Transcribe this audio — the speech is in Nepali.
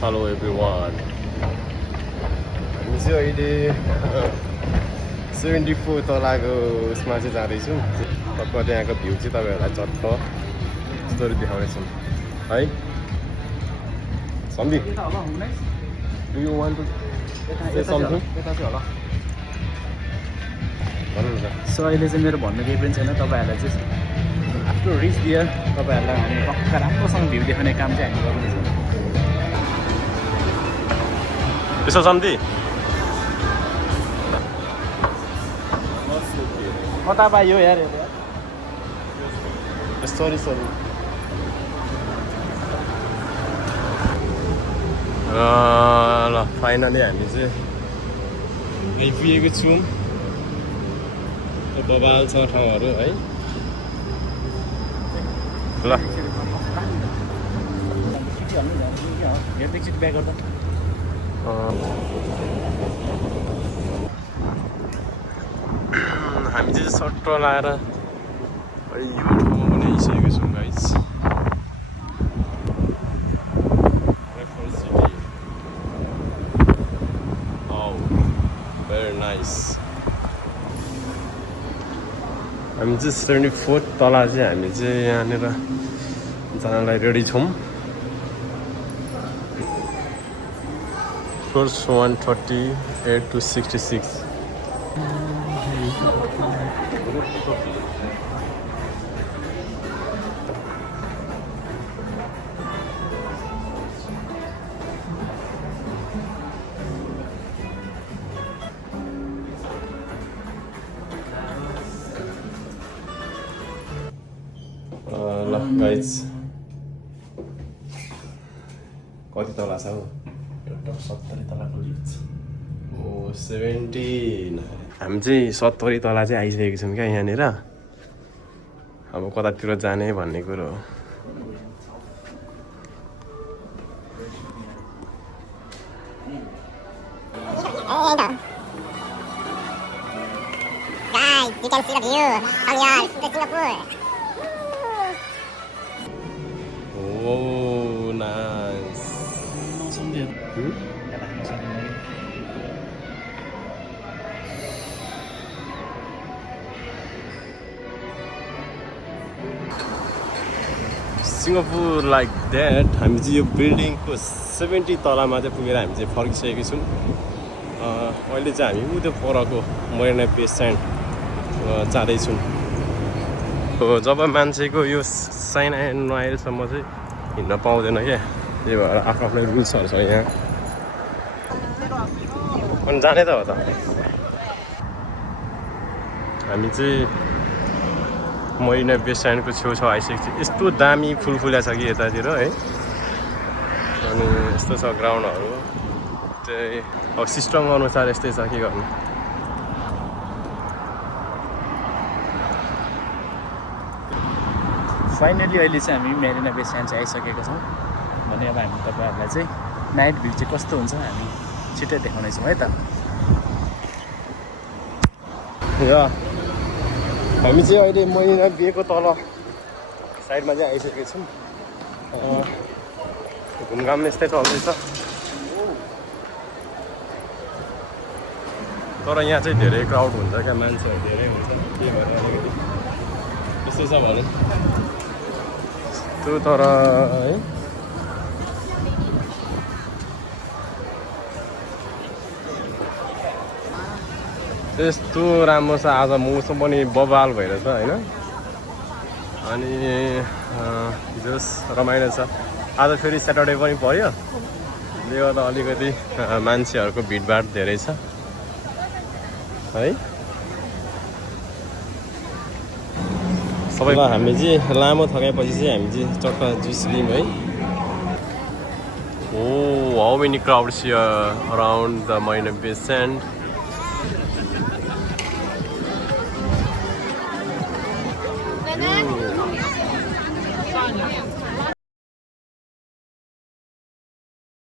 Hello everyone. हामी चाहिँ अहिले 74 तलाको उसमा चाहिँ जाँदैछौँ। टक्क त्यहाँको भ्यू चाहिँ तपाईँहरूलाई चट्ट स्टोरी देखाउनेछौँ है। सम्धि, do you want to say something? So अहिले चाहिँ मेरो भन्नु केही पनि छैन तपाईहरुलाई चाहिँ आफ्नो रिच दिएर तपाईहरुलाई हामी पक्का राम्रोसँग भ्यू देखाउने काम चाहिँ हामी गर्नेछौँ। यसो सम्धि म तपाईँ यो यार सरी ल फाइनली हामी चाहिँ आइपुगेको छौँ। बबाल छ ठाउँहरू है। ल हामी चाहिँ सट्ट लाएर यो ठाउँमा पनि आइसकेको छौँ गाइस। Very nice. हामी चाहिँ 74 तला चाहिँ हामी चाहिँ यहाँनिर जानलाई रेडी छौँ। Floors 138 to 66। ल गाइज कति तला छ हौ? 70 तलाको रिच। ओ 17। हामी चाहिँ 70 तला चाहिँ आइसकेको छौँ क्या यहाँनिर। अब कतातिर जाने भन्ने कुरो हो। Guys, you can see the view from here to Singapore. Oh, nice. Singapore like that. हामी चाहिँ यो बिल्डिङको 70 तलामा चाहिँ पुगेर हामी चाहिँ फर्किसकेको छौँ। अहिले चाहिँ हामी उयो परको मरिना बे स्यान्ड जाँदैछौँ। जब मान्छेको यो साइन एन्ड नआएसम्म चाहिँ हिँड्न पाउँदैन क्या। त्यही भएर आफ्नो रुल्सहरू छ यहाँ। अनि जाने त हो त। हामी चाहिँ मरिना बे स्यान्डको छेउछाउ आइसकेको छ। यस्तो दामी फुल फुल्या छ कि यतातिर है। अनि यस्तो छ ग्राउन्डहरू चाहिँ अब सिस्टम अनुसार यस्तै छ के गर्नु। फाइनली अहिले चाहिँ हामी मेरिना बे स्यान्ड चाहिँ आइसकेको छौँ। भने अब हामी तपाईँहरूलाई चाहिँ नाइट भ्यू चाहिँ कस्तो हुन्छ हामी छिट्टै देखाउनेछौँ है त। हामी चाहिँ अहिले मरिना बेको तल साइडमा चाहिँ आइसकेको छौँ। घुमघाम यस्तै चल्दैछ। तर यहाँ चाहिँ धेरै क्राउड हुन्छ क्या, मान्छेहरू धेरै हुन्छ। त्यही भएर अलिकति यस्तै छ भने त्यो। तर है त्यस्तो राम्रो छ। आज मौसम पनि बबाल भइरहेछ होइन। अनि जस रमाइलो छ। आज फेरि स्याटरडे पनि पर्यो। त्यसले गर्दा अलिकति मान्छेहरूको भिडभाड धेरै छ है। सबैलाई हामी चाहिँ लामो थकाएपछि चाहिँ हामी चाहिँ चक्क जुस लियौँ है। Oh how many crowds here around the Marina Bay sand.